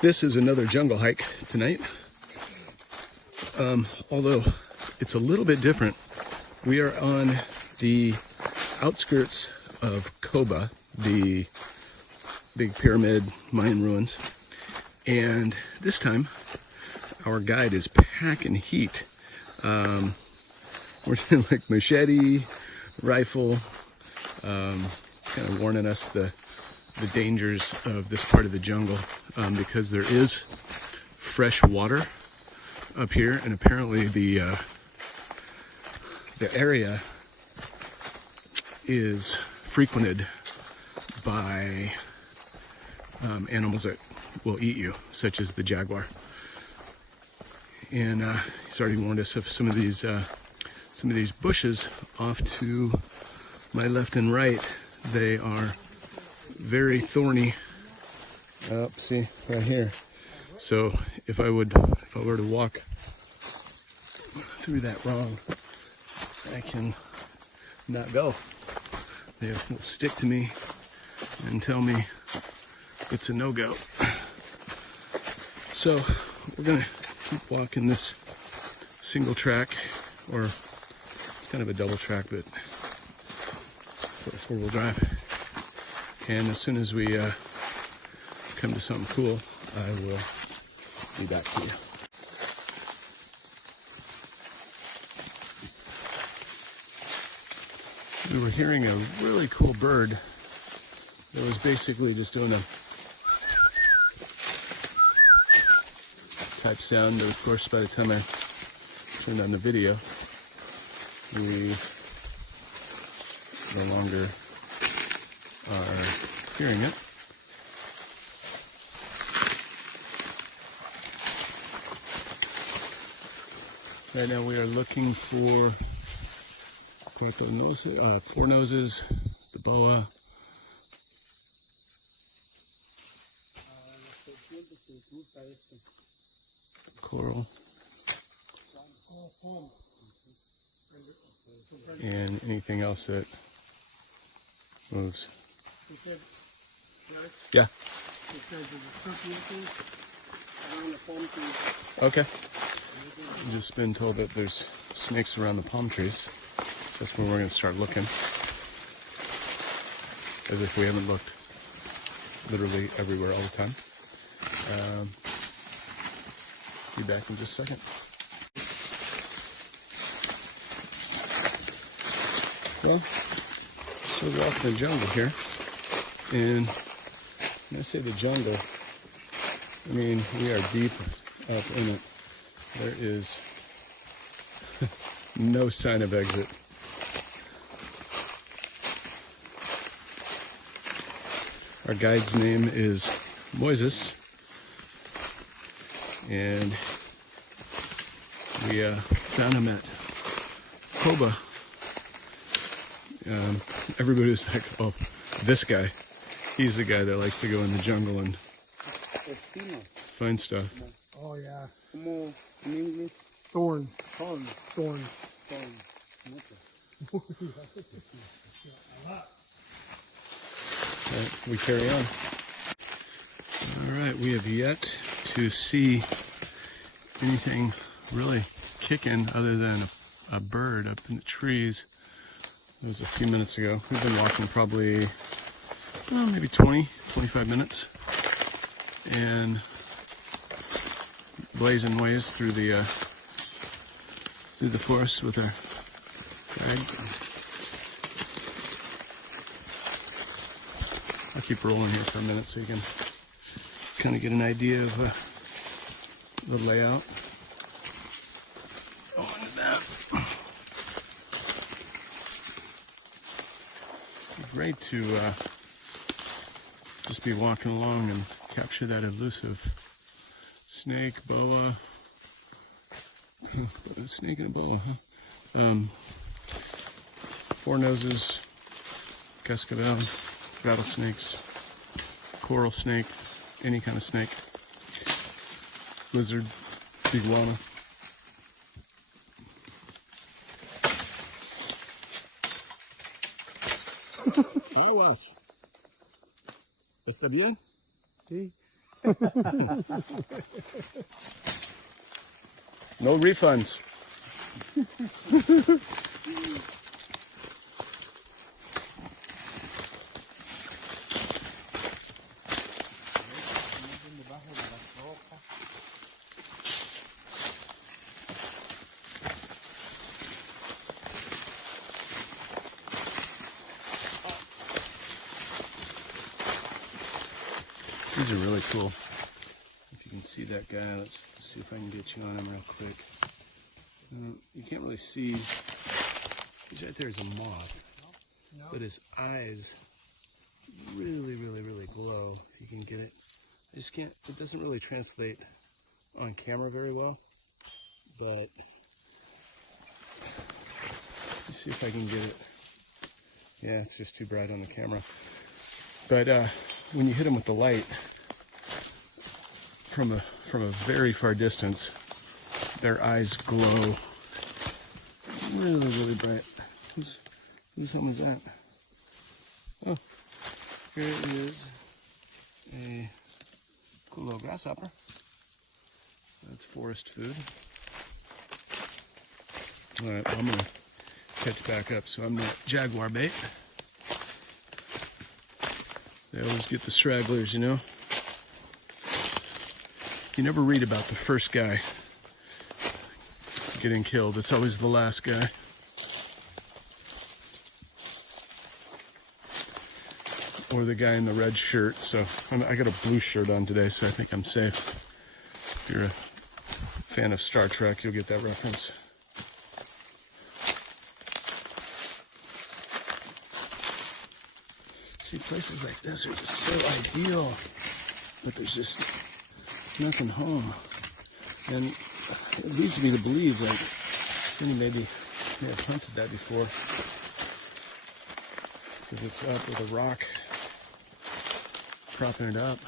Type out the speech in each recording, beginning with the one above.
This is another jungle hike tonight. Although it's a little bit different. We are on the outskirts of Coba, the big pyramid Mayan ruins. And this time, our guide is packing heat. We're doing like machete, rifle, kind of warning us the dangers of this part of the jungle, because there is fresh water up here, and apparently the area is frequented by animals that will eat you, such as the jaguar. And he's already warned us of some of these bushes off to my left and right. They are very thorny. Oh, see right here. So if I were to walk through that wrong, I can not go. They will stick to me and tell me it's a no-go. So we're gonna keep walking this single track, or it's kind of a double track, but for four-wheel drive. And as soon as we come to something cool, I will be back to you. We were hearing a really cool bird that was basically just doing a type sound, but of course by the time I turned on the video, we no longer are hearing it. Right now we are looking for four noses, the boa, coral, and anything else that moves. Yeah. Okay. I've just been told that there's snakes around the palm trees. That's where we're going to start looking. As if we haven't looked literally everywhere all the time. Be back in just a second. Well, so we're off in the jungle here. And when I say the jungle, I mean we are deep up in it. There is no sign of exit. Our guide's name is Moises, and we found him at Coba. Everybody was like, oh, this guy. He's the guy that likes to go in the jungle and find stuff. Oh yeah. Como in English? Thorn. Right, we carry on. Alright, we have yet to see anything really kicking other than a bird up in the trees. That was a few minutes ago. We've been walking probably maybe 20-25 minutes, and blazing ways through the forest with our guide. I'll keep rolling here for a minute so you can kind of get an idea of the layout. Oh, look at that. Great to just be walking along and capture that elusive snake, boa. A snake and a boa, huh? Four noses, cascabel, rattlesnakes, coral snake, any kind of snake, lizard, iguana. Aguas. ¿Está bien? Sí. No refunds. These are really cool. If you can see that guy, let's see if I can get you on him real quick. You can't really see. He's right there as a moth, but his eyes really, really, really glow. If you can get it, I just can't. It doesn't really translate on camera very well, but let's see if I can get it. Yeah, it's just too bright on the camera. But when you hit them with the light from a very far distance, their eyes glow really, really bright. Whose home is that? Oh, here is a cool little grasshopper. That's forest food. All right, well, I'm gonna catch back up. So I'm the jaguar bait. They always get the stragglers, you know. You never read about the first guy getting killed. It's always the last guy. Or the guy in the red shirt. So I got a blue shirt on today, so I think I'm safe. If you're a fan of Star Trek, you'll get that reference. See, places like this are just so ideal, but there's just nothing home. And it leads me to believe that Jenny maybe may have hunted that before, because it's up with a rock propping it up.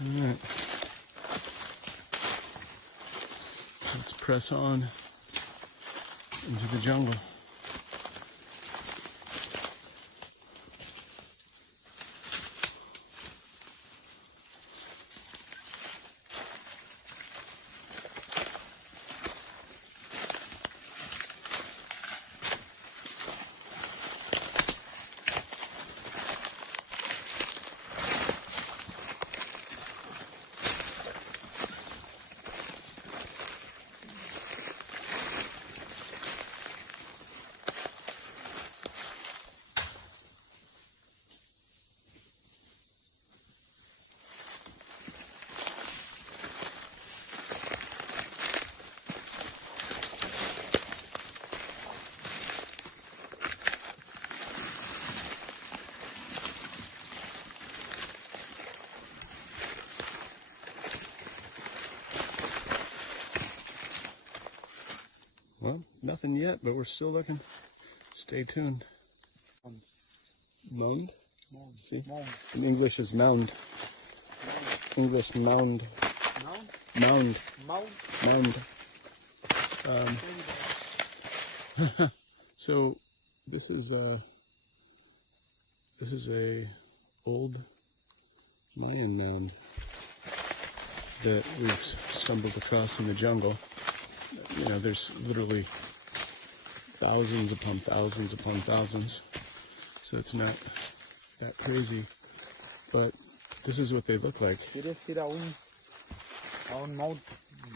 All right, let's press on into the jungle. Well, nothing yet, but we're still looking. Stay tuned. Mound? See? Mound. In English is mound. English mound. Mound. Mound. Mound. So this is a old Mayan mound that we've stumbled across in the jungle. You know, there's literally thousands upon thousands upon thousands, so it's not that crazy, but this is what they look like. ¿Quieres ir a un Mount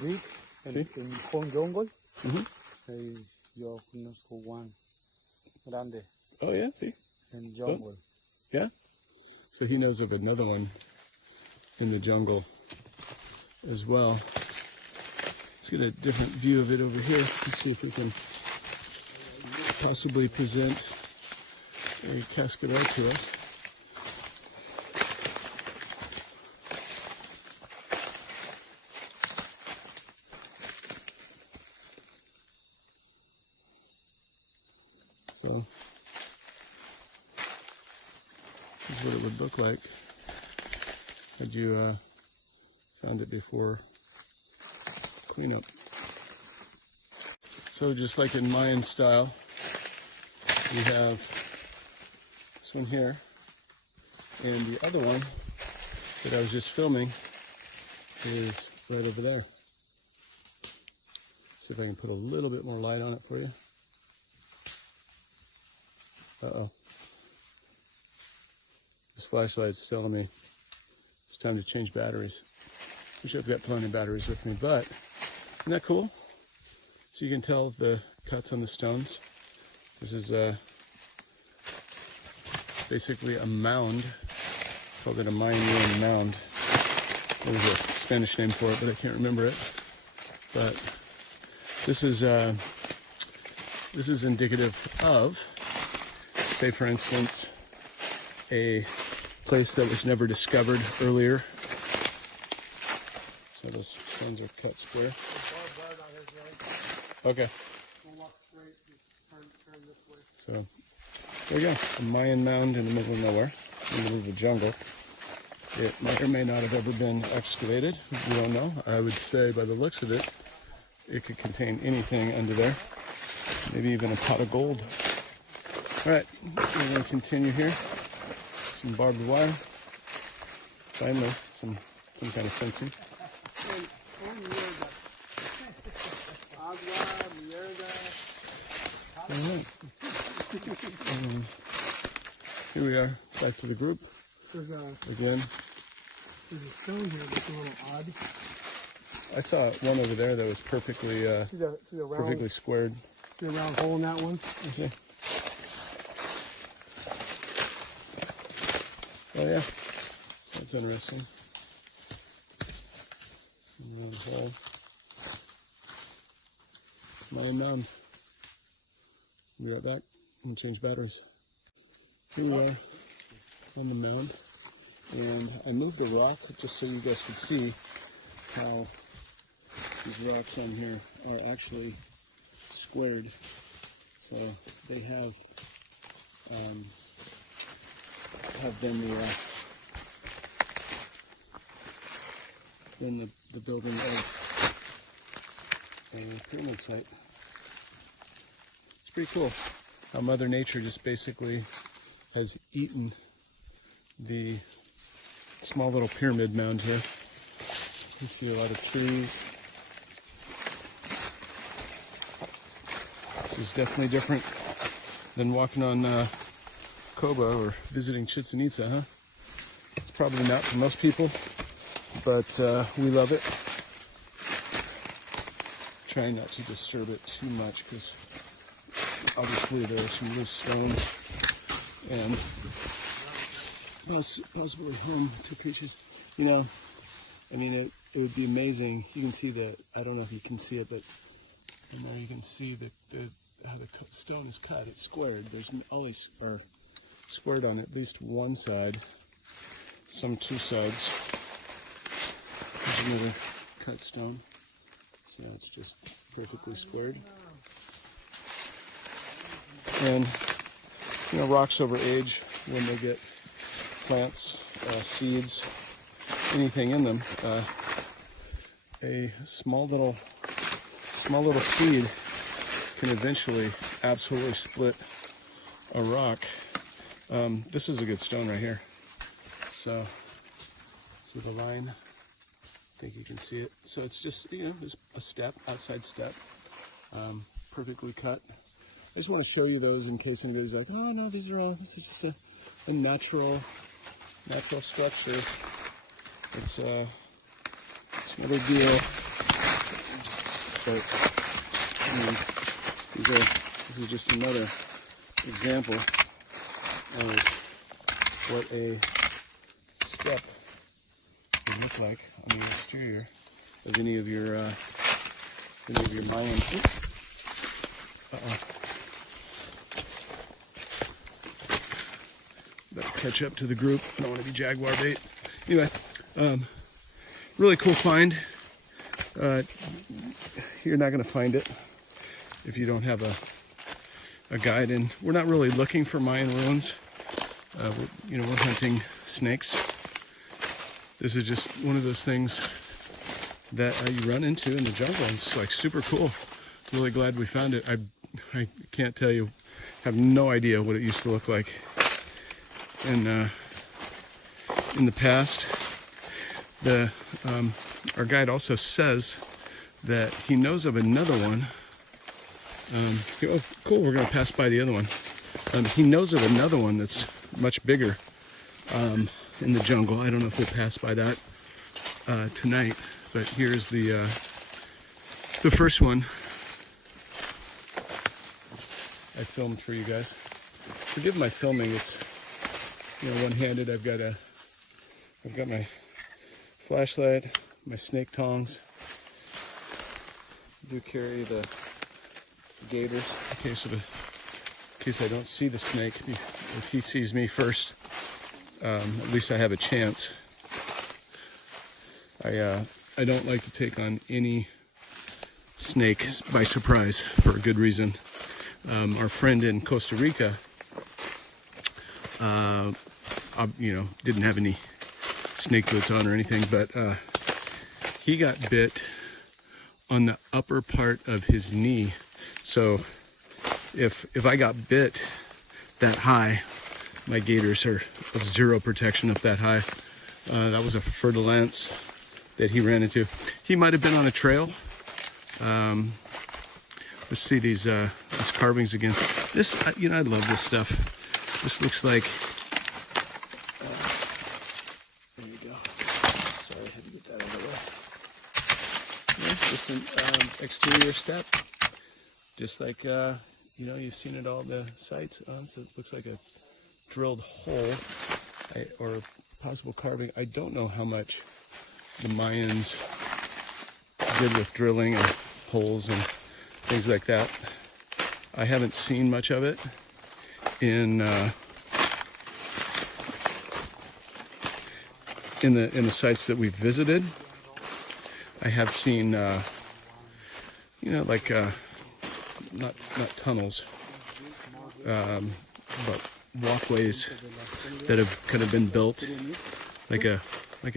Big en con jungle? Yo conozco one grande Oh yeah, see? en jungle. Yeah? So he knows of another one in the jungle as well. Let's get a different view of it over here. Let's see if we can possibly present a cascadeur to us. So this is what it would look like had you found it before cleanup. So just like in Mayan style, we have this one here, and the other one that I was just filming is right over there. See if I can put a little bit more light on it for you. Uh-oh. This flashlight's telling me it's time to change batteries. Wish I've got plenty of batteries with me, but isn't that cool? So you can tell the cuts on the stones. This is basically a mound. Called it a Mayan mound. There's a Spanish name for it, but I can't remember it. But this is indicative of, say for instance, a place that was never discovered earlier. So those stones are cut square. Okay. So there we go. A Mayan mound in the middle of nowhere, in the middle of the jungle. It may or may not have ever been excavated. We don't know. I would say by the looks of it, it could contain anything under there. Maybe even a pot of gold. All right, we're going to continue here. Some barbed wire. Finally, some kind of fencing. All right. Here we are, back to the group. Again. There's a stone here that's a little odd. I saw one over there that was perfectly See the round, perfectly squared. See the round hole in that one? I see. Oh yeah, that's interesting. Round hole. Mayan mound. We'll be right back and change batteries. Here we are on the mound, and I moved the rock just so you guys could see how these rocks on here are actually squared. So they have been the building of a pyramid site. It's pretty cool how Mother Nature just basically has eaten the small little pyramid mound here. You see a lot of trees. This is definitely different than walking on Coba or visiting Chichen Itza, huh? It's probably not for most people, but we love it. Trying not to disturb it too much because obviously there are some loose stones and possibly home to creatures. You know, I mean, it would be amazing. You can see the, I don't know if you can see it, but and there you can see how the stone is cut. It's squared. There's always are squared on at least one side, some two sides. There's another cut stone. So it's just perfectly squared. And you know, rocks over age, when they get plants, seeds, anything in them, a small little seed can eventually absolutely split a rock. This is a good stone right here. So, see the line? I think you can see it. So it's just, you know, there's a step, outside step, perfectly cut. I just want to show you those in case anybody's like, oh no, this is just a natural structure. It's no big deal. But I mean, this is just another example of what a step would look like on the exterior of any of your Mayan. Better catch up to the group. I don't want to be jaguar bait. Anyway, really cool find. You're not going to find it if you don't have a guide. And we're not really looking for Mayan ruins. We're hunting snakes. This is just one of those things that you run into in the jungle. And it's like super cool. Really glad we found it. I can't tell you. Have no idea what it used to look like. in the past. Our guide also says that he knows of another one. Oh, cool, we're going to pass by the other one. He knows of another one that's much bigger in the jungle. I don't know if we'll pass by that tonight, but here's the first one I filmed for you guys. Forgive my filming, it's one-handed. I've got my flashlight, my snake tongs. I do carry the gators in case I don't see the snake. If he sees me first, at least I have a chance. I don't like to take on any snake by surprise for a good reason. Our friend in Costa Rica, didn't have any snake boots on or anything, but he got bit on the upper part of his knee. So if I got bit that high, my gators are of zero protection up that high. That was a fer-de-lance that he ran into. He might have been on a trail. Let's see these carvings again. This, I love this stuff. This looks like, there you go. Sorry, I had to get that out of the way. Yeah, just an exterior step. Just like, you've seen at all the sites. So it looks like a drilled hole or possible carving. I don't know how much the Mayans did with drilling and holes and things like that. I haven't seen much of it in the sites that we've visited. I have seen, not tunnels, but walkways that have kind of been built like a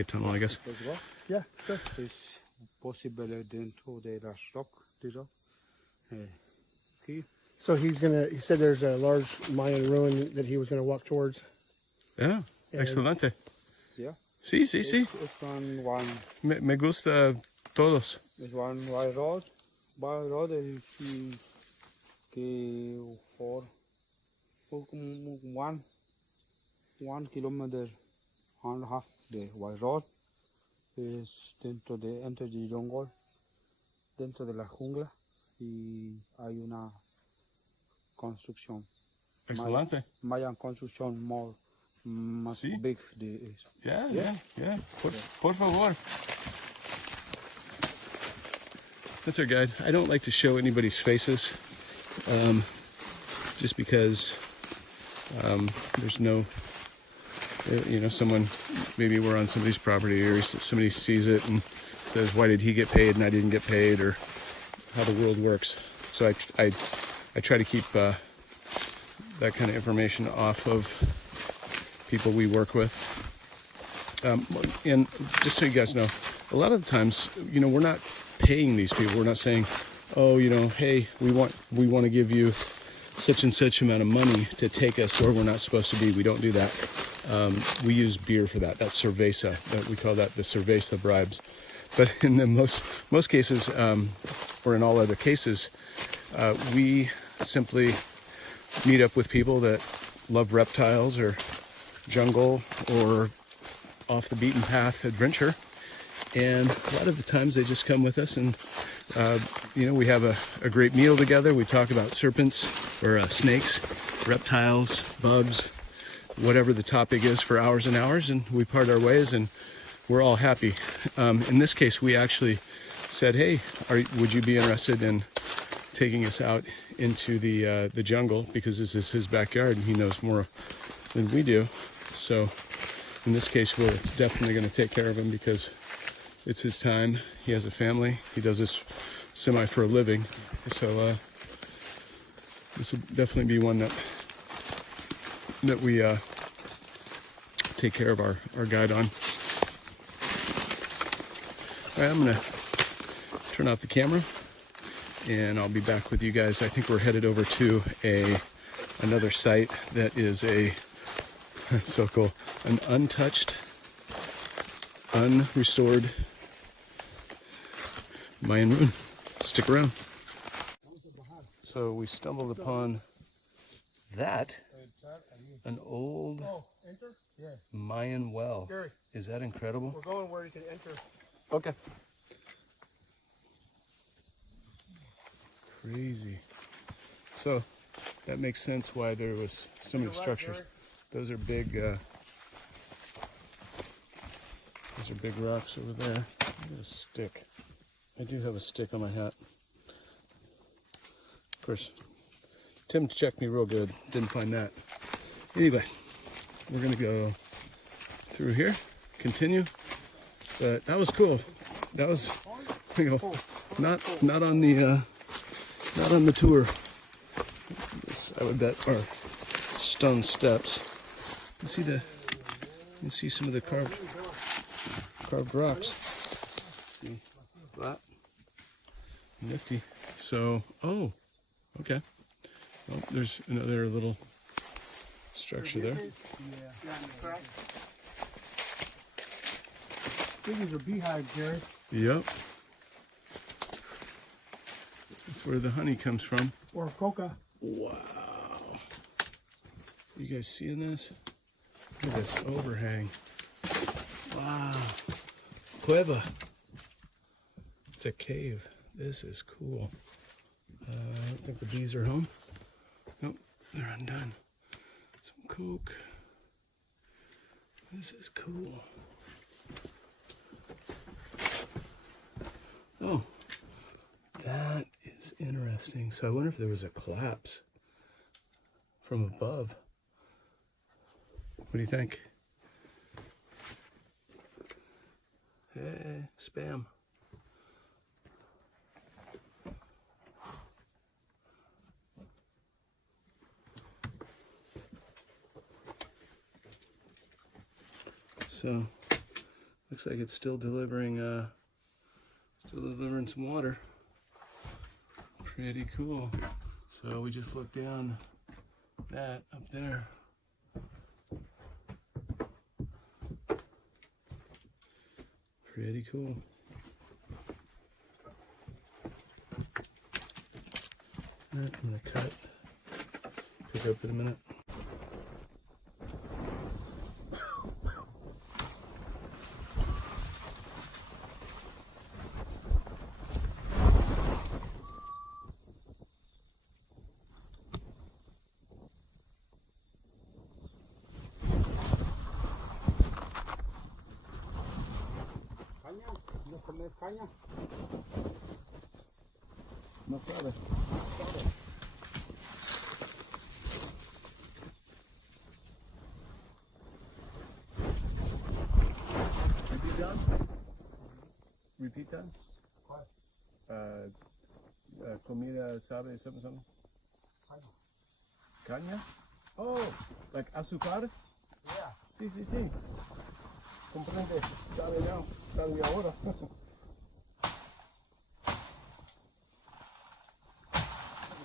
tunnel, I guess. Yeah, it's possible dentro de la rock. So he said there's a large Mayan ruin that he was going to walk towards. Yeah, excelente. Yeah. Sí. It's one. Me gusta todos. It's one wide road. Wide road is for 1 kilometer and a half. The wide road es dentro de entre el jungle, dentro de la jungla, y hay una construcción. Excelente. Mayan construction más Sí. big de eso. Yeah. Por favor. That's our guide. I don't like to show anybody's faces, just because there's no, someone, maybe we're on somebody's property or somebody sees it and says, why did he get paid and I didn't get paid, or how the world works. So I try to keep that kind of information off of people we work with. And just so you guys know, a lot of the times, we're not paying these people. We're not saying, oh, hey, we want to give you such and such amount of money to take us where we're not supposed to be. We don't do that. We use beer for that. That's cerveza. We call that the cerveza bribes. But in the most cases, or in all other cases, we simply meet up with people that love reptiles or jungle or off the beaten path adventure. And a lot of the times they just come with us and, we have a great meal together. We talk about serpents or snakes, reptiles, bugs, whatever the topic is for hours and hours. And we part our ways and we're all happy. In this case, we actually said, hey, would you be interested in taking us out into the jungle, because this is his backyard and he knows more than we do. So in this case, we're definitely going to take care of him because it's his time. He has a family. He does this semi for a living. So this will definitely be one that we take care of our guide on. All right, I'm going to turn off the camera and I'll be back with you guys. I think we're headed over to another site that is a So cool. An untouched, unrestored Mayan ruin. Stick around. So we stumbled upon that, an old Mayan well. Is that incredible? We're going where you can enter. Okay. Crazy. So that makes sense why there was so many structures. Those are big. Those are big rocks over there. I got a stick. I do have a stick on my hat. Of course, Tim checked me real good. Didn't find that. Anyway, we're gonna go through here, continue. But that was cool. That was, you know, not on the tour. This, I would bet, are stone steps. You can see some of the carved rocks. See that? Nifty. So, oh, okay. Well, there's another little structure there. These are beehives, Jerry. Yep. That's where the honey comes from. Or coca. Wow. You guys seeing this? Look at this overhang. Wow. Cueva. It's a cave. This is cool. I don't think the bees are home. Nope, they're undone. Some coke. This is cool. Oh, that is interesting. So I wonder if there was a collapse from above. What do you think? Hey, spam. So, looks like it's still delivering some water. Pretty cool. So we just looked down that up there. Pretty cool. That I'm gonna cut. Pick up in a minute. Caña. No sabe. Repeat that. Repeat that. Comida sabe something. Caña. Oh, like azúcar. Yeah. Sí, sí, sí. Comprende. Sabe ya. Sabe ahora.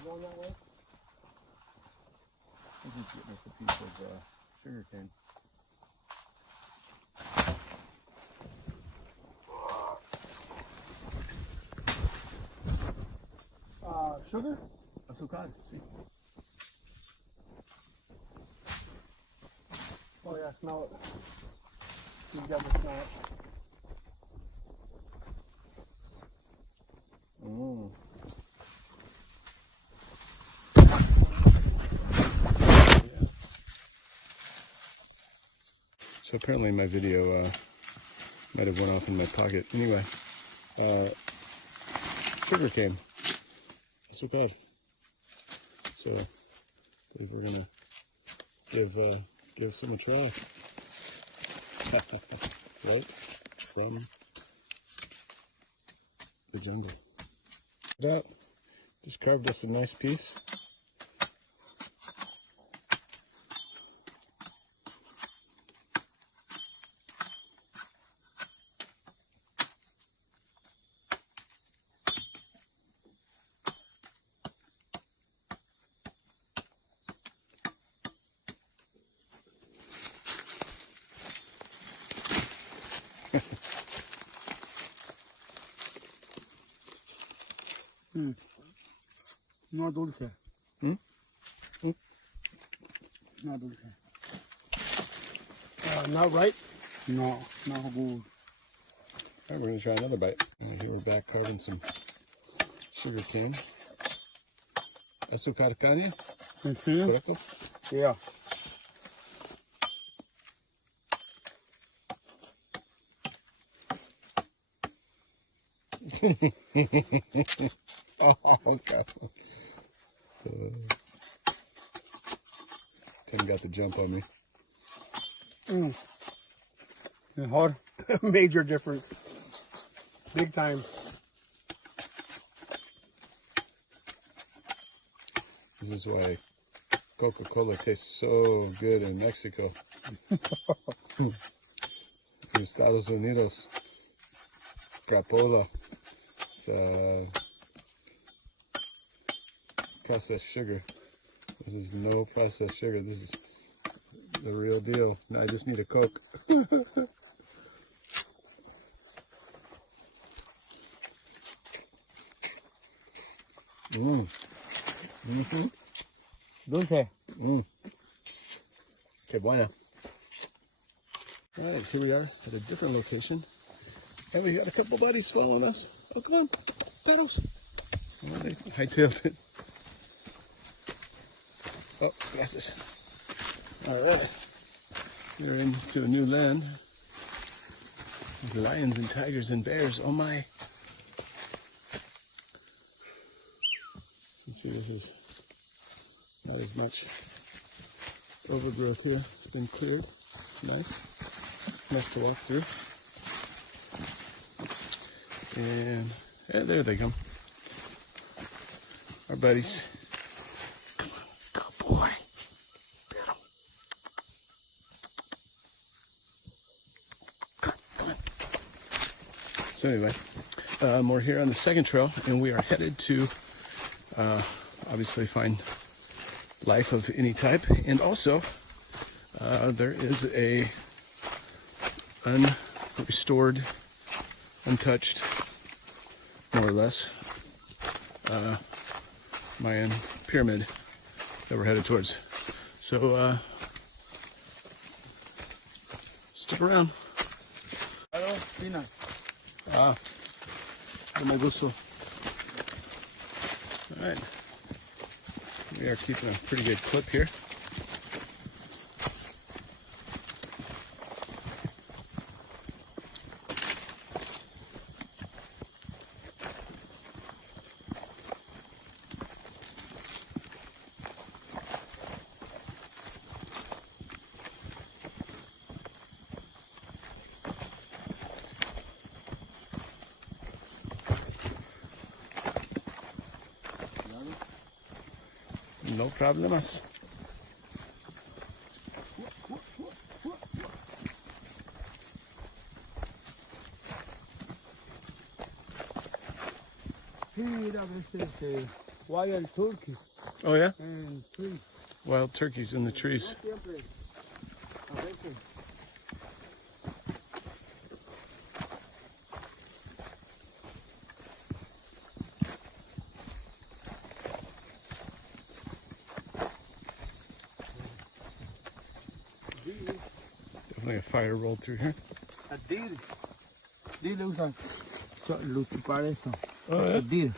Going that way? I'm just getting us a piece of sugar cane. Sugar? Azúcar, sí. Oh yeah, smell it. You got to smell it. Mm. So apparently my video might have went off in my pocket. Anyway, sugar cane, azúcar. So I believe we're gonna give some a try. Right from the jungle. That just carved us a nice piece. No dulce. No dulce. Not right. No, no good. All right, we're gonna try another bite. And here we're back carving some sugar cane. Azúcar caña. Correcto? Yeah. Oh, God. Tim got the jump on me. Mejor. Major difference. Big time. This is why Coca-Cola tastes so good in Mexico. In Estados Unidos, crapola. It's processed sugar. This is no processed sugar. This is the real deal. Now I just need a Coke. Dulce. Que buena. All right, here we are at a different location. And we got a couple buddies following us. Oh, come on, pedals. Oh, they hightailed it. Oh, glasses. All right. We're into a new land. With lions and tigers and bears. Oh my. You see, this is not as much overgrowth here. It's been cleared. It's nice. Nice to walk through. And there they come. Our buddies. Come on, good boy. Come on. So anyway, we're here on the second trail, and we are headed to obviously find life of any type, and also there is a unrestored, untouched, more or less, Mayan pyramid that we're headed towards. So stick around. Hello, peanuts. Me gusto. All right, we are keeping a pretty good clip here. No problemas. Mira, this is wild turkey Oh yeah? and trees. Wild turkeys in the trees. Siempre. A veces. Definitely a fire rolled through here. A deer. Deer le usan chupar esto. Oh yeah? A deer.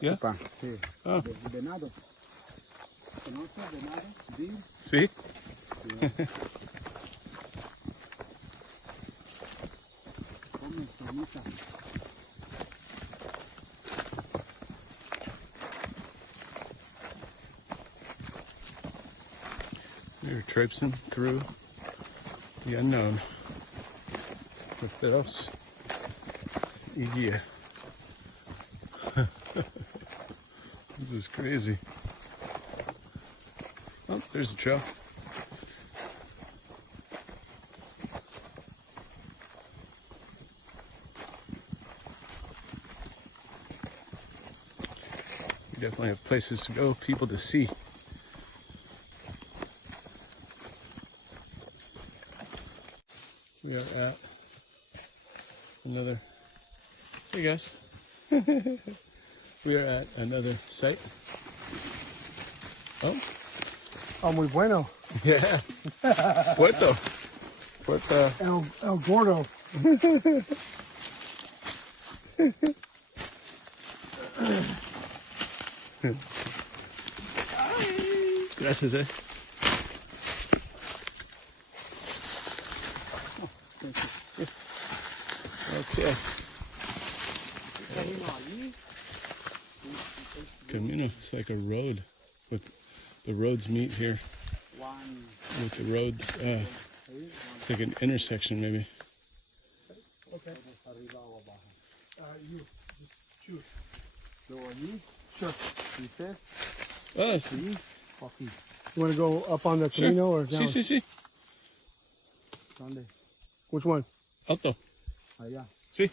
Yeah? Chupar, sí. Oh, Venado. ¿Conoces venado? Deer. see? Come sonita. We're traipsing through the unknown with Theros Igia. This is crazy. Oh, there's a trail. We definitely have places to go, people to see. We are at Another. Hey guys. We are at another site. Oh. Oh, muy bueno. Yeah. Puerto. Puerto. El Gordo. Gracias, eh. Okay. Camino. It's like a road. With the roads meet here. With the roads. It's like an intersection, maybe. Okay. You just choose. Sure. Oh, You want to go up on the Camino or down? Sí. Which one? Alto. Allá. Sí.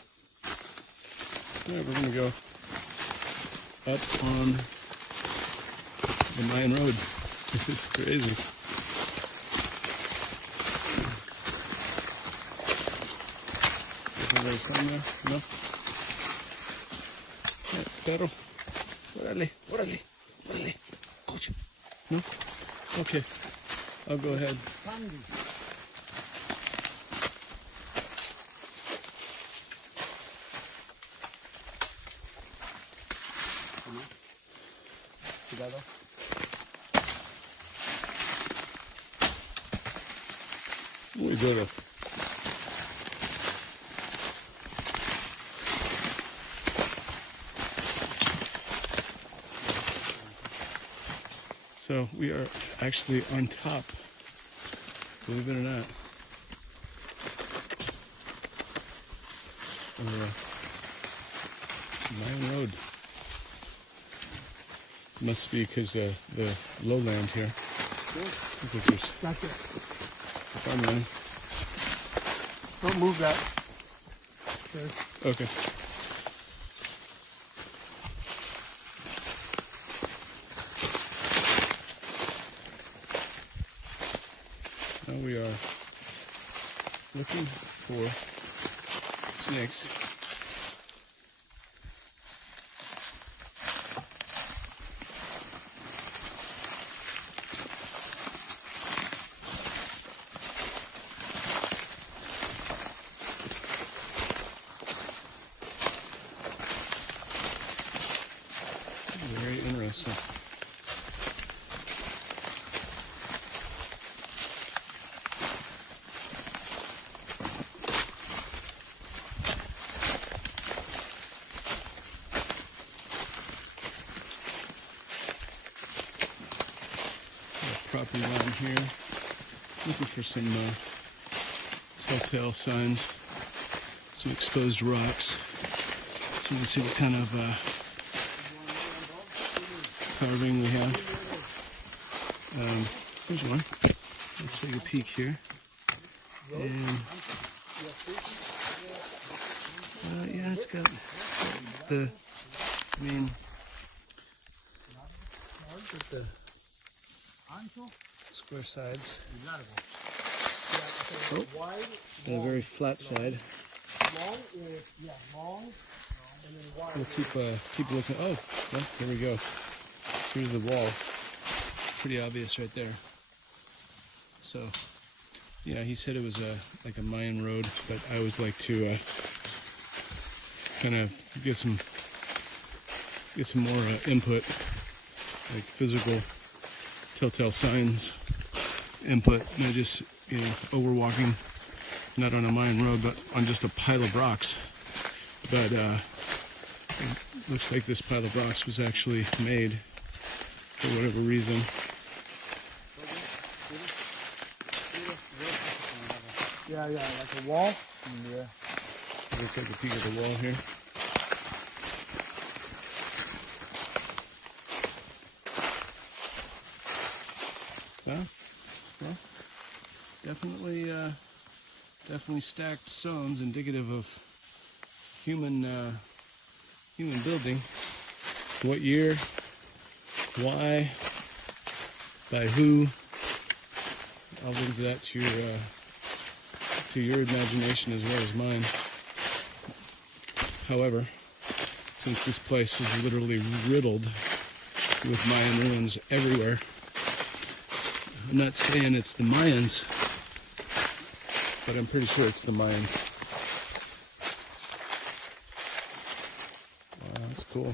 Yeah, we're gonna go up on the Mayan Road. It's crazy. Is anybody from there? No? Pero. Órale. Coach. No? Okay. I'll go ahead. Cuidado. Muy duro. So we are actually on top, believe it or not, of the Mayan Road. Must be because the lowland here. Look at this. Gotcha. Farmland. Don't move that. Okay. Now we are looking for snakes. Very interesting. Property line here. Looking for some telltale signs, some exposed rocks. So you can see what kind of carving we have. Here's one. Let's take a peek here. And yeah, it's got the square sides. Oh, and a very flat side. We'll keep looking. Oh, well, there we go. Here's the wall. Pretty obvious right there. So, yeah, he said it was like a Mayan road, but I always like to kind of get some more input, like physical telltale signs input, not just, oh, we're walking not on a Mayan road, but on just a pile of rocks. But it looks like this pile of rocks was actually made for whatever reason. Yeah, like a wall. Yeah. We'll take a peek at the wall here. Well, definitely stacked stones, indicative of human building. What year? Why? By who? I'll leave that to your imagination as well as mine. However, since this place is literally riddled with Mayan ruins everywhere, I'm not saying it's the Mayans, but I'm pretty sure it's the Mayans. Wow, that's cool.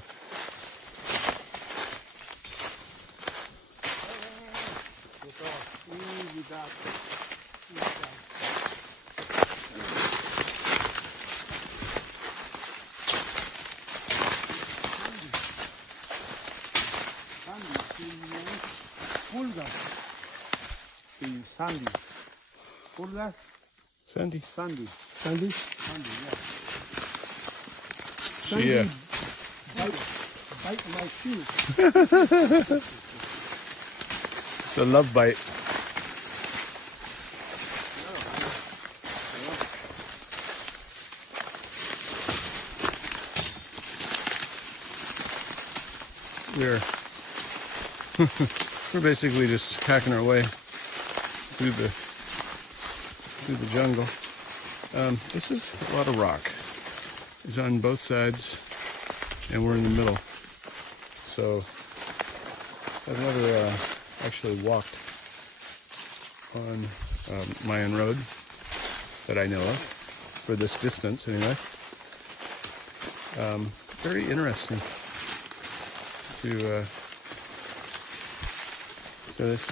Sandy. Pulgas. Sandy. Sandy. Sandy? Sandy, yeah. She, Bite my shoes. it's a love bite. We're basically just hacking our way through the jungle. This is a lot of rock. It's on both sides, and we're in the middle. So I've never actually walked on Mayan Road that I know of, for this distance anyway. Very interesting to so this.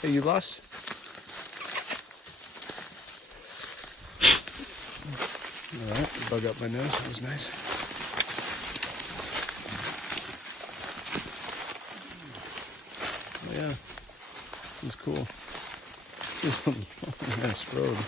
Hey, you lost? All right, bug up my nose. That was nice. Yeah, this is cool. This is a nice road.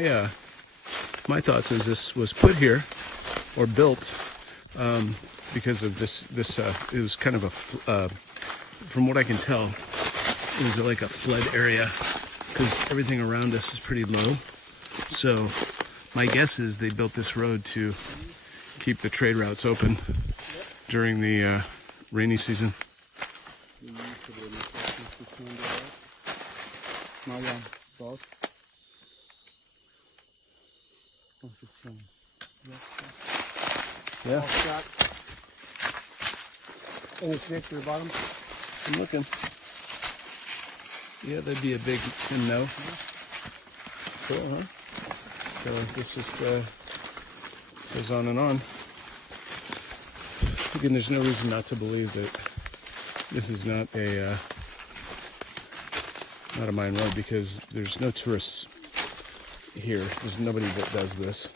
Yeah, my thoughts is this was put here or built because of this. It was kind of a, from what I can tell, it was like a flood area because everything around us is pretty low. So my guess is they built this road to keep the trade routes open during the rainy season. Mayan road. Construction. Yeah, Any snakes to the bottom? I'm looking. Yeah, that'd be a big no. Cool, huh? So this just goes on and on. Again, there's no reason not to believe that this is not a Mayan road because there's no tourists here. There's nobody that does this.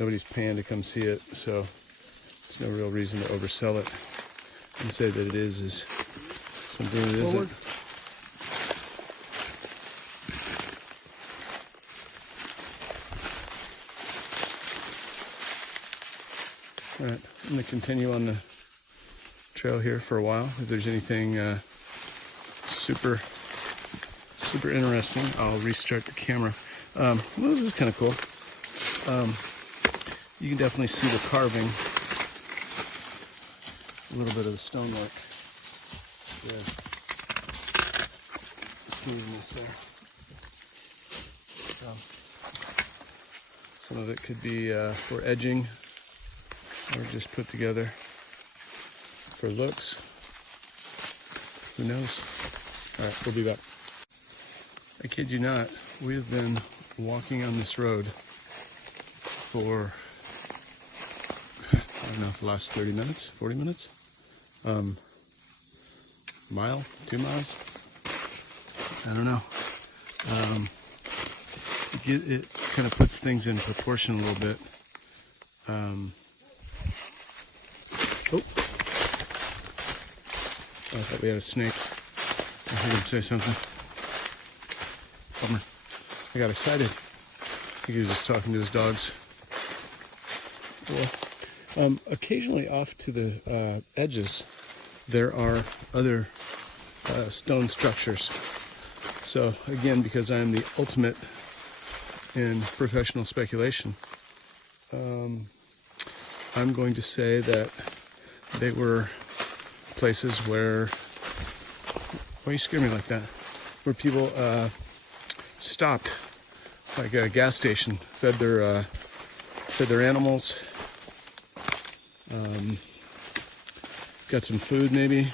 Nobody's paying to come see it, so there's no real reason to oversell it and say that it is something that isn't. All right, I'm going to continue on the trail here for a while. If there's anything super interesting, I'll restart the camera. Well, this is kind of cool. You can definitely see the carving, a little bit of the stonework. Yeah. Smoothness there. So, some of it could be for edging or just put together for looks. Who knows? All right, we'll be back. I kid you not, we have been walking on this road for, I don't know, the last 30 minutes, 40 minutes? Mile, 2 miles? I don't know. It kind of puts things in proportion a little bit. Oh, I thought we had a snake. I heard him say something. Bummer. I got excited. I think he was just talking to his dogs. Well, occasionally off to the edges, there are other stone structures. So again, because I'm the ultimate in professional speculation, I'm going to say that they were places where, why you scare me like that? Where people stopped, like a gas station, fed their animals, got some food maybe.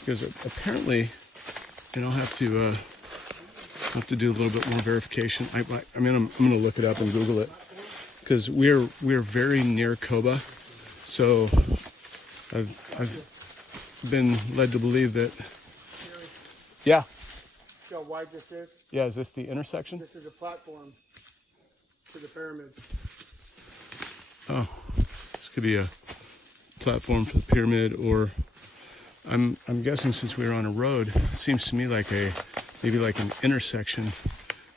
Because apparently, and I'll have to do a little bit more verification. I'm gonna look it up and Google it, because we're very near Coba, so I've been led to believe that. Yeah. See how wide this is? Yeah. Is this the intersection? This is a platform to the pyramid. Oh, this could be a platform for the pyramid, or I'm guessing since we were on a road, it seems to me like maybe like an intersection.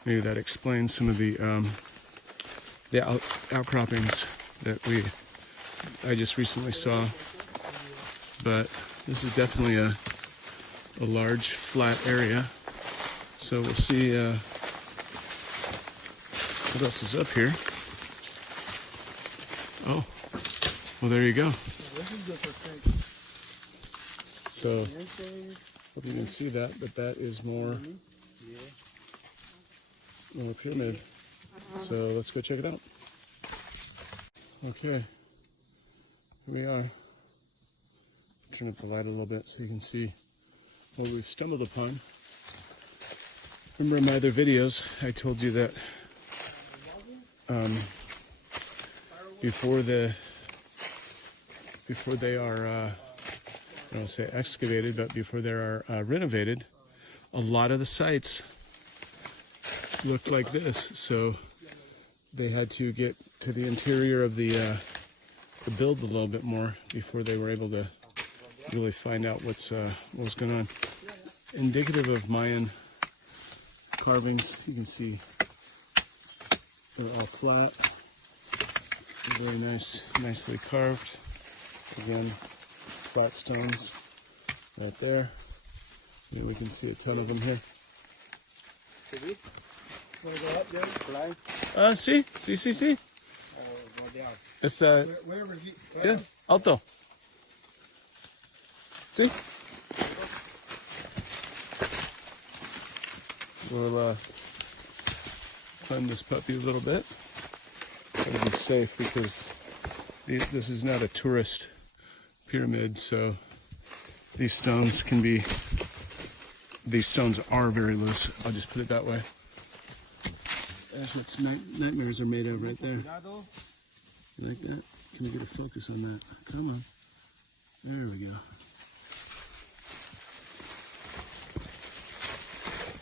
Maybe that explains some of the outcroppings that I just recently saw. But this is definitely a large flat area. So we'll see what else is up here. Oh, well, there you go. So, hope you can see that, but that is more pyramid. So let's go check it out. Okay, here we are. Turn up the light a little bit so you can see what we've stumbled upon. Remember in my other videos, I told you that before they are, I don't want to say excavated, but before they are renovated, a lot of the sites looked like this. So they had to get to the interior of the build a little bit more before they were able to really find out what was going on. Indicative of Mayan carvings, you can see they're all flat, very nicely carved. Again, flat stones right there. Yeah, we can see a ton of them here. Sí. Es, yeah, alto. See? We'll climb this puppy a little bit. Gotta be safe because this is not a tourist pyramid, so these stones are very loose. I'll just put it that way. That's what nightmares are made of right there. You like that? Can we get a focus on that? Come on. There we go.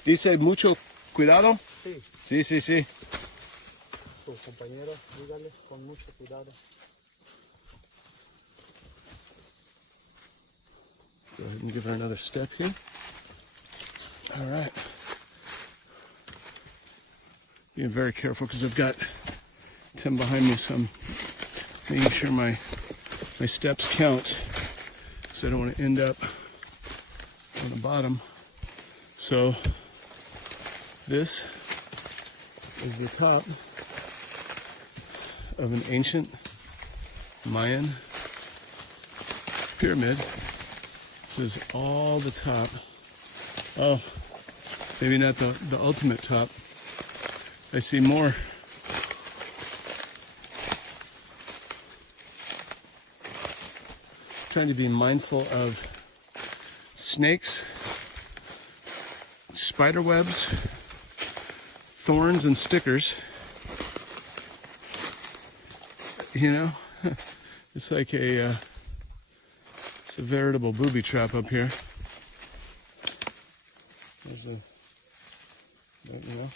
Dice mucho cuidado. Sí. Sí. Sus compañeros, dígales con mucho cuidado. Go ahead and give her another step here. All right. Being very careful because I've got Tim behind me, so I'm making sure my steps count, because I don't want to end up on the bottom. So this is the top of an ancient Mayan pyramid. This is all the top. Oh, maybe not the ultimate top. I see more. Trying to be mindful of snakes, spider webs, thorns and stickers. You know, it's like it's a veritable booby trap up here. There's you know,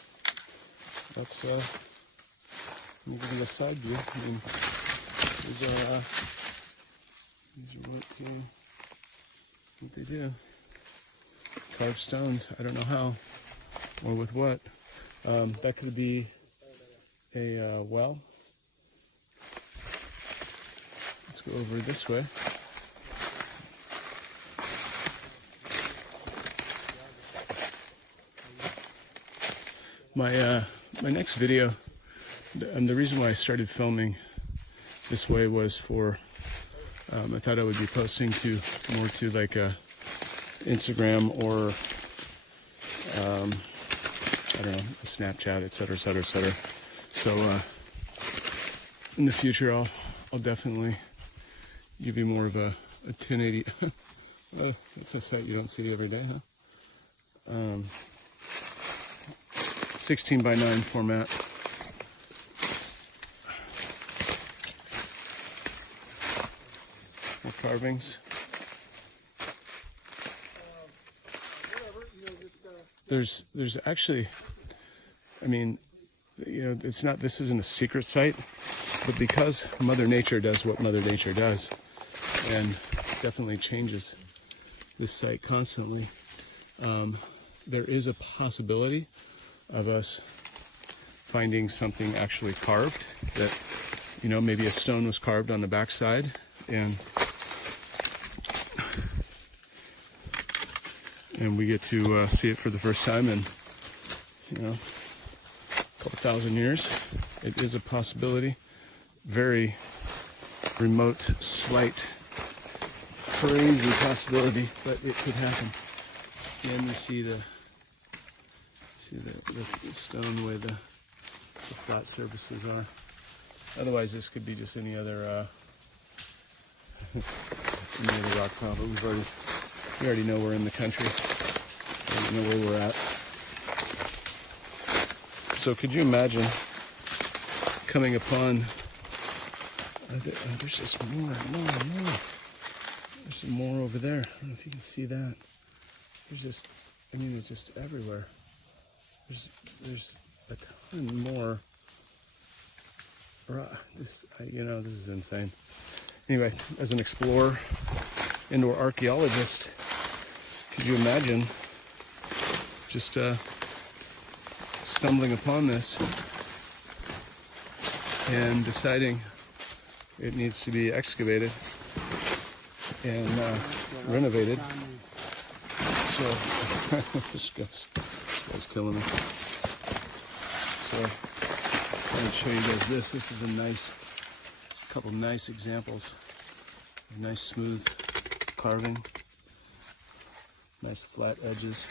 that's, let me give them a side view. I mean, these are what they do. Carved stones. I don't know how or with what. That could be a well. Let's go over this way. My next video, and the reason why I started filming this way was for, I thought I would be posting to more to like Instagram or I don't know, Snapchat, etc., etc., etc. So in the future, I'll definitely give you more of a 1080. That's a sight you don't see every day, huh? 16 by 9 format. More carvings. There's actually, I mean, you know, it's not, this isn't a secret site, but because Mother Nature does what Mother Nature does and definitely changes this site constantly, there is a possibility of us finding something actually carved that, you know, maybe a stone was carved on the backside and we get to see it for the first time in, you know, a couple thousand years. It is a possibility. Very remote, slight, crazy possibility, but it could happen. And you see the stone where the flat surfaces are. Otherwise, this could be just any other rock problem. We already know we're in the country. We already know where we're at. So could you imagine coming upon, there's just more. There's some more over there. I don't know if you can see that. There's just, I mean, it's just everywhere. There's a ton more. This is insane. Anyway, as an explorer and/or archaeologist, could you imagine just stumbling upon this and deciding it needs to be excavated and renovated? So this guy's killing me. So I'm going to show you guys this. This is a couple nice examples of nice smooth carving, nice flat edges.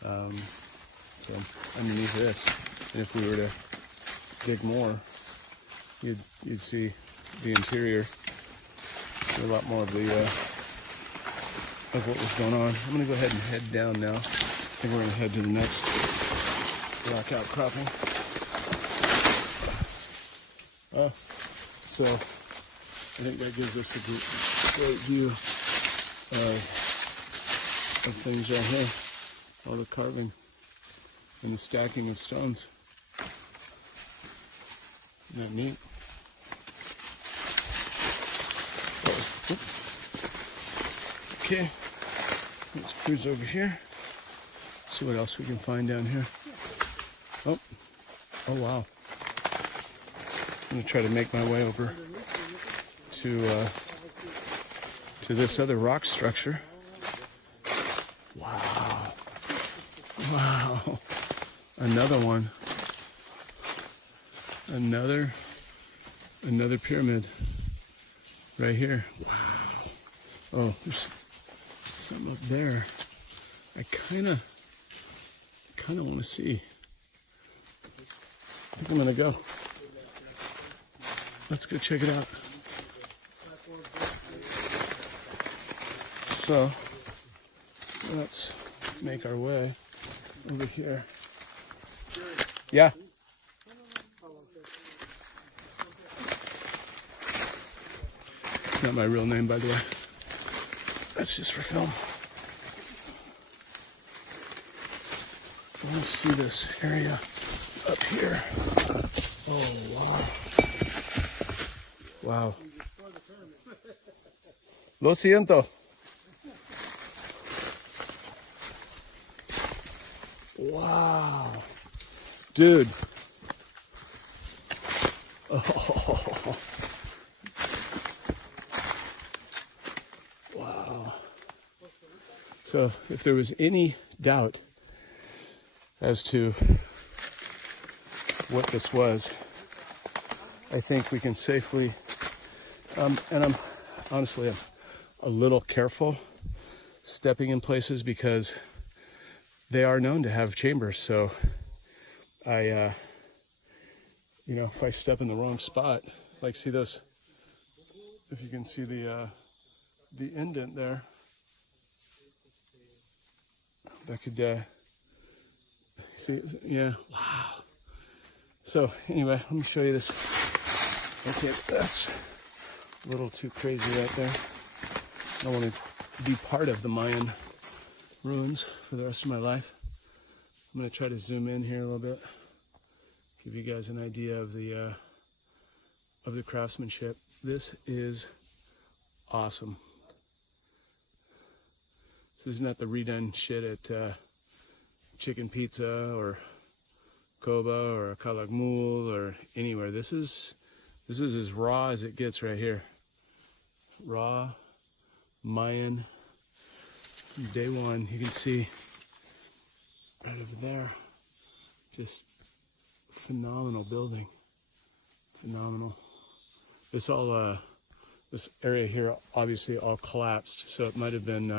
So underneath this, and if we were to dig more, you'd see the interior, a lot more of what was going on. I'm going to go ahead and head down now. I think we're going to head to the next rock outcropping. So I think that gives us a great view of things right here. All the carving and the stacking of stones. Isn't that neat? Okay, let's cruise over here. See what else we can find down here. Oh wow. I'm gonna try to make my way over to this other rock structure. Wow. Another one. Another pyramid right here. Wow. Oh, there's some up there. I kind of want to see. I think I'm gonna go. Let's go check it out. So let's make our way over here. Yeah. It's not my real name, by the way. That's just for film. I want to see this area up here. Oh, wow. Wow. Lo siento. Wow. Dude. Oh. Wow. So if there was any doubt as to what this was, I think we can safely, and I'm honestly a little careful stepping in places because they are known to have chambers. So I, you know, if I step in the wrong spot, like see those, if you can see the indent there, that could, see, yeah, wow. So anyway, let me show you this. Okay, that's a little too crazy right there. I want to be part of the Mayan ruins for the rest of my life. I'm going to try to zoom in here a little bit, give you guys an idea of the craftsmanship. This is awesome. This is not the redone shit at Chicken Pizza or Coba or Kalakmul or anywhere. This is as raw as it gets right here. Raw Mayan from day one. You can see right over there, just phenomenal building. Phenomenal. This all this area here obviously all collapsed, so it might have been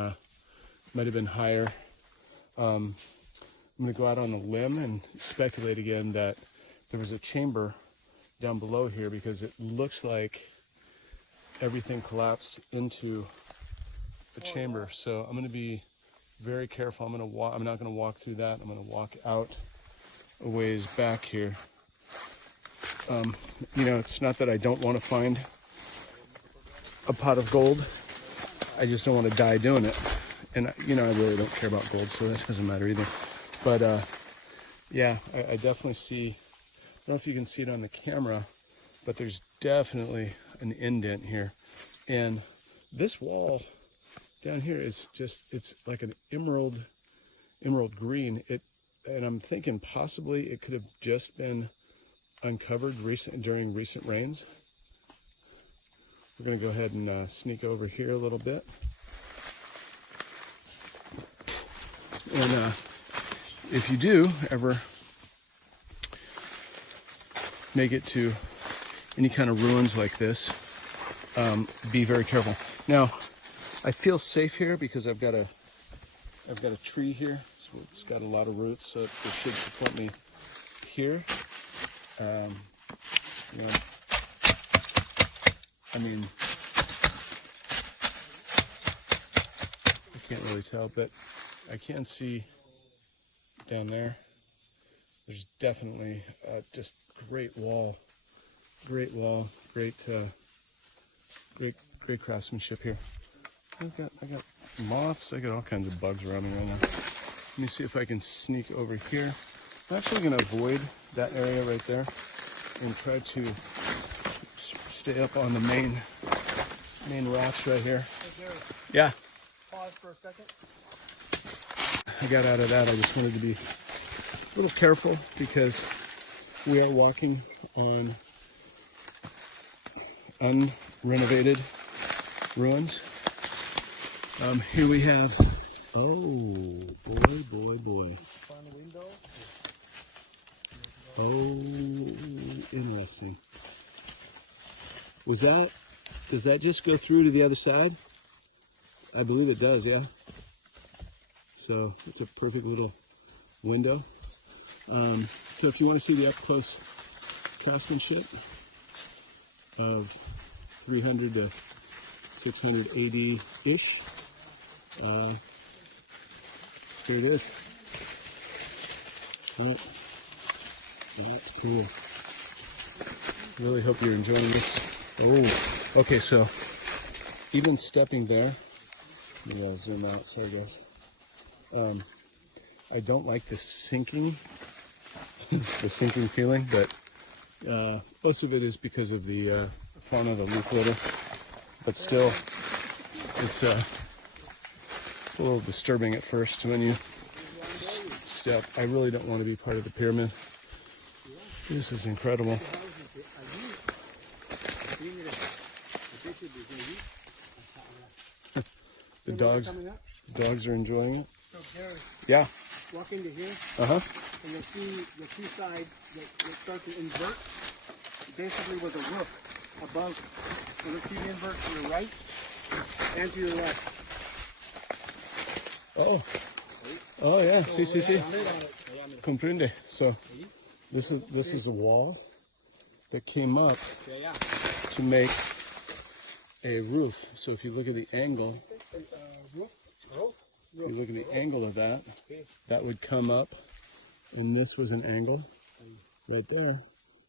higher. I'm going to go out on a limb and speculate again that there was a chamber down below here because it looks like everything collapsed into a chamber. So I'm going to be very careful. I'm not going to walk through that. I'm going to walk out a ways back here. You know, it's not that I don't want to find a pot of gold. I just don't want to die doing it. And, you know, I really don't care about gold, so that doesn't matter either. But, yeah, I definitely see, I don't know if you can see it on the camera, but there's definitely an indent here. And this wall down here is just, it's like an emerald green. And I'm thinking possibly it could have just been uncovered during recent rains. We're going to go ahead and sneak over here a little bit. And if you do ever make it to any kind of ruins like this, be very careful. Now, I feel safe here because I've got a tree here. So it's got a lot of roots, so it should support me here. You know, I mean, I can't really tell, but I can see down there. There's definitely just great wall, great craftsmanship here. I got moths. I got all kinds of bugs around me right now. Let me see if I can sneak over here. I'm actually going to avoid that area right there and try to stay up on the main rocks right here. Hey, Gary, Yeah. pause for a second. I got out of that. I just wanted to be a little careful because we are walking on unrenovated ruins. Here we have, oh boy. Find the window. Oh, interesting. Does that just go through to the other side? I believe it does, yeah. So it's a perfect little window. So if you want to see the up-close craftsmanship of 300 to 600 AD-ish, here it is. That's cool. Really hope you're enjoying this. Oh, okay, so even stepping there, maybe I'll zoom out, sorry guys. I don't like the sinking feeling, but most of it is because of the fauna, the leaf litter. But still, it's a little disturbing at first when you step. I really don't want to be part of the pyramid. This is incredible. The dogs are enjoying it. So, Gary, Yeah. walk into here, Uh-huh. and you'll see the two sides that start to invert. basically was a roof above. So let's see the invert to the right and to your left. Oh yeah, sí. Comprende. So this is a wall that came up to make a roof. So if you look at the angle, of that, that would come up, and this was an angle right there.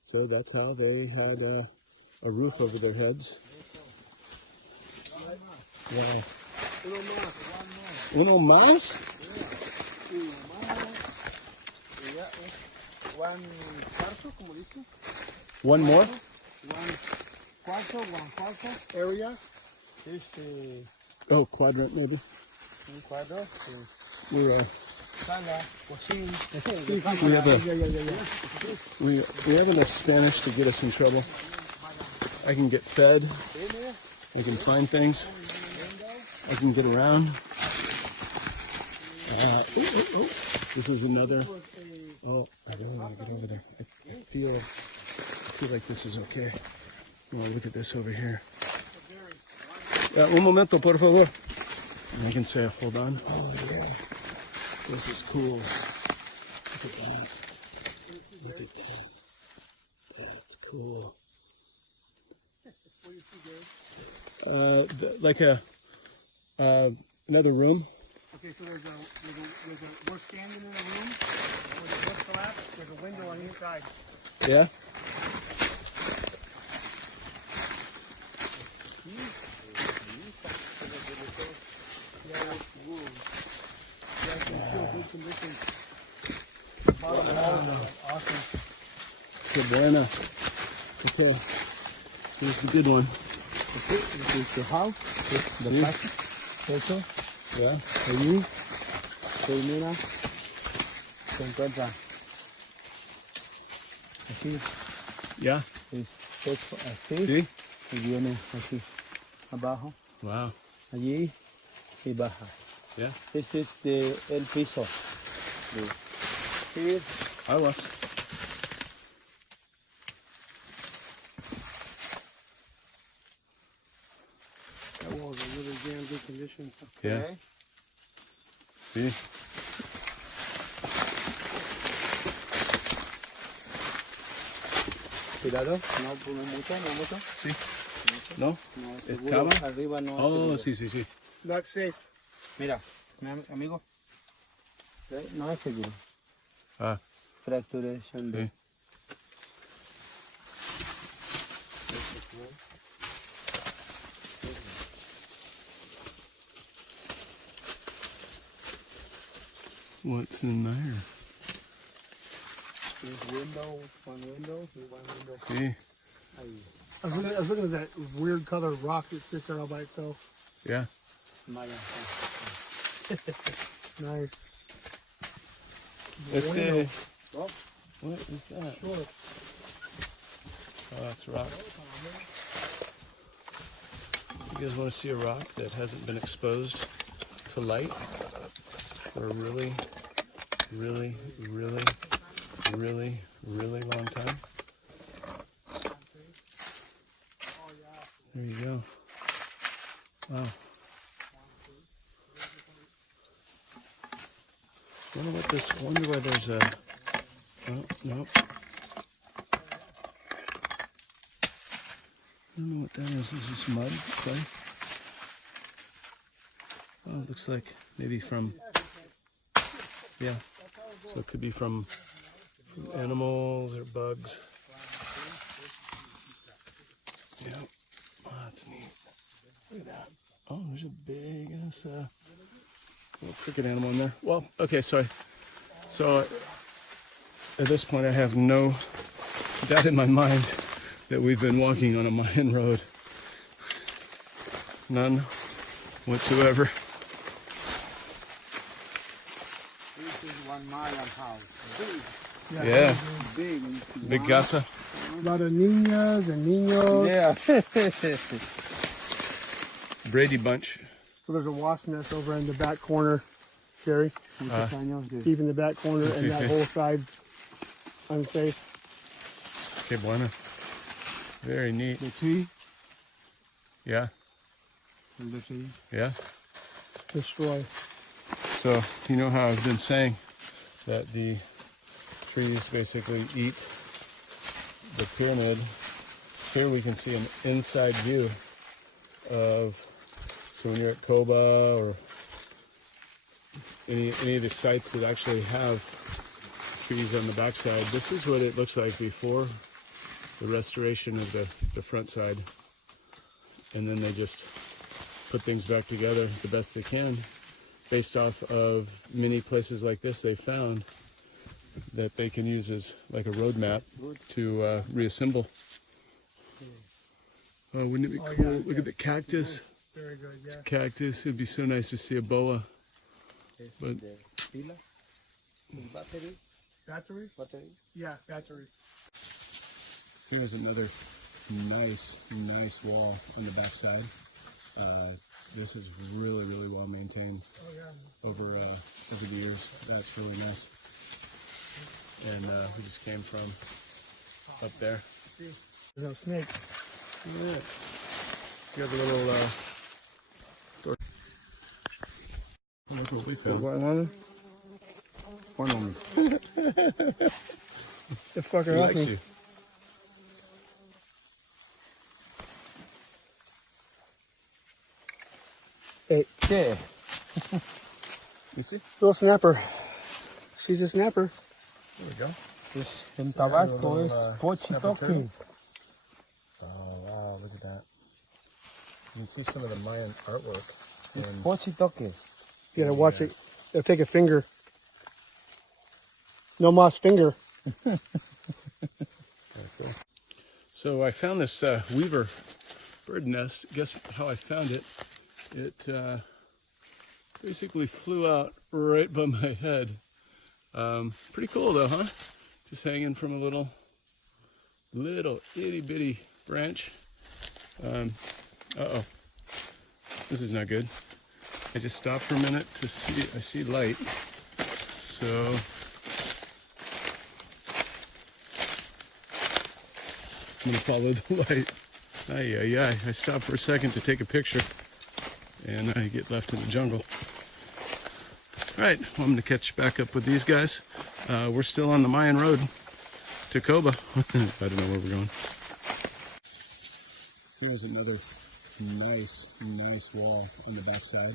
So that's how they had a roof over their heads. Wow. Uno más? One cuarto, como dice. One more? One cuarto area. Oh, quadrant maybe. Un cuadro. We're Sala, cocina. we have enough Spanish to get us in trouble. I can get fed. I can find things. I can get around. This is another. Oh, I don't want to get over there. I feel like this is okay. I want to look at this over here. Un momento, por favor. And I can say, hold on. Oh yeah, this is cool. Look at that. Look at that. That's cool. Like another room. Okay, so we're standing in a room where the roof collapsed. There's a window on the inside. Yeah. Good condition. Awesome. Qué buena. Okay. Here's the good one. This is the house. The patio. Eso. Yeah. Ahí. Termina. Se encuentra. Así. Yeah. Es techo así. See? Y viene así. Abajo. Wow. Allí. Y baja. Yeah. This is el piso. Here. Aguas. That wall's in really damn good condition. Yeah. Okay. See? Cuidado, no mucho, no mucho. Sí. No? No, ¿Es seguro, cama? arriba no es Oh, seguro. sí. Not safe. Mira, mi amigo, no es seguro. Ah, Fracturation. sí. What's in there? There's one window. See? I was looking at that weird colored rock that sits there all by itself. Yeah. Mayan. Nice. Este, Oh, what is that? sure. Oh, that's rock. You guys want to see a rock that hasn't been exposed to light for a really long time? There you go. Wow. Wonder why there's a, oh, no. I don't know what that is. Is this mud? Clay? Oh, it looks like maybe from, yeah. So it could be from animals or bugs. Yeah. Oh, that's neat. Look at that. Oh, there's a big ass little cricket animal in there. Well, okay, sorry. So at this point, I have no doubt in my mind that we've been walking on a Mayan road. None whatsoever. This is one Mayan house. Yeah. Big. Big casa. A lot of niñas and niños. Yeah. Brady Bunch. So there's a wasp nest over in the back corner, Jerry. Deep in the back corner, and that whole side's unsafe. Que buena. Very neat. The tree, Yeah, and the tree yeah. destroy. So, you know how I've been saying that the trees basically eat the pyramid. Here we can see an inside view of, so when you're at Coba or any of the sites that actually have trees on the backside, this is what it looks like before the restoration of the front side. And then they just put things back together the best they can based off of many places like this they found that they can use as like a roadmap to reassemble. Wouldn't it be cool? yeah, Look at the cactus. Very good, yeah. Cactus. It'd be so nice to see a boa. But Battery? Yeah, battery. here's another nice wall on the backside. This is really well maintained Oh, yeah. over the years. That's really nice. And we just came from up there. There's no snakes. Yeah. You have a little door. Look what we found. Another? One only. The fucker He off likes me. you. Hey, yeah. You see? Little snapper. She's a snapper. There we go. This in Tabasco is snapper pochitoque. Oh wow, look at that. You can see some of the Mayan artwork. It's And pochitoque. You gotta watch it. It'll take a finger. No moss finger. so I found this weaver bird nest. Guess how I found it? It basically flew out right above my head. Pretty cool though, huh? Just hanging from a little itty bitty branch. Uh-oh. This is not good. I just stopped for a minute to see, I see light. So I'm gonna follow the light. I stopped for a second to take a picture and I get left in the jungle. All right, well, I'm gonna catch back up with these guys. We're still on the Mayan road to Coba. I don't know where we're going. Here's another nice wall on the backside.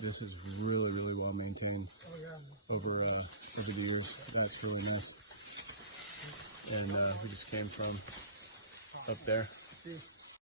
This is really well maintained Oh, yeah. over the years. That's really nice. And we just came from up there.